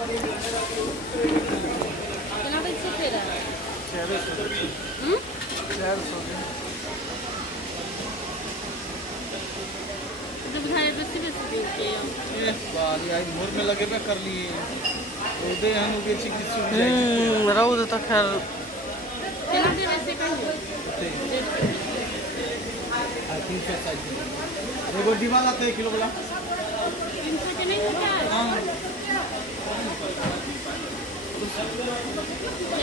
कितना पैसे दे रहा है? 400 जब घाय बेसी बेसी देके ए बाल यार भोर में लगे पे कर लिए रोदे हम लोग की सुविधा रौद तो खैर कितना दे वैसे कहिए आ 300 साइज एगो डिब्बा लाते 1 किलो वाला 300 के नहीं होता है हां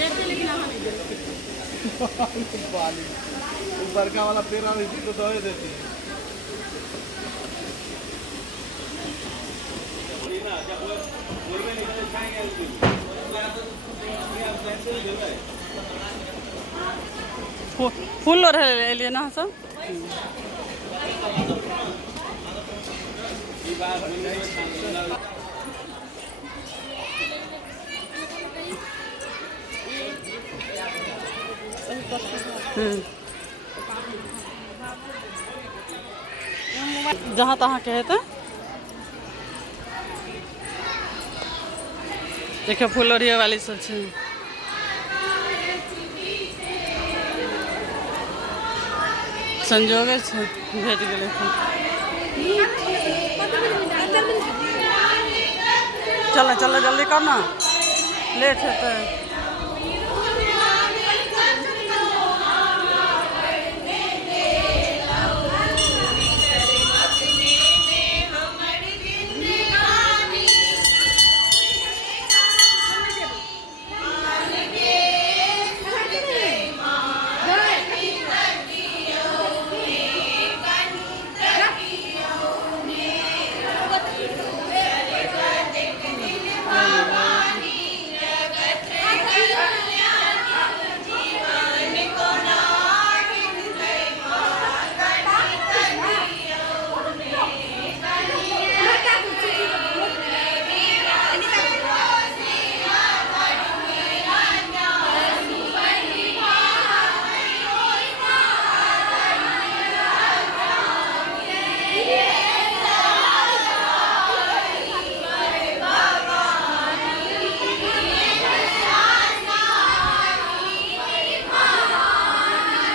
ऐसे लेकिन हम नहीं देते बाल ऊपर का वाला पेरा इसी को दे देती है फूल रहे लिए ना सब जहाँ तहाँ के हेतै देखिए फुलरिया वाली सब छै संजोगे छै भेट गेलै चल चल जल्दी करना लेट हेतै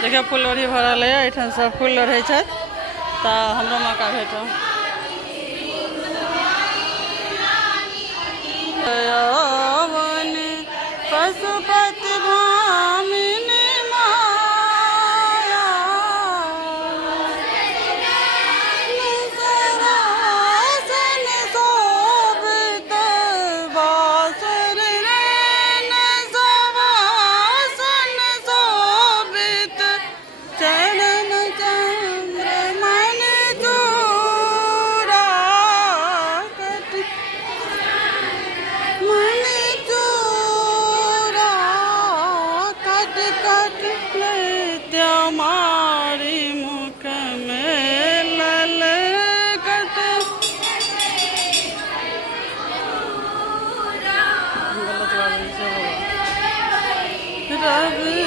देखिए फुलौरी भरल है एठाम सब फूल रहै छै तऽ हमरो मौका भेटल पशुपति भामिनी माया निसरासन शोभित बासुर नयन शोभासन शोभित चरण चंद्रमन चूड़ा मन चूड़ा कट कट लेत्य मारी मुख में ललकत गलत बात है रवि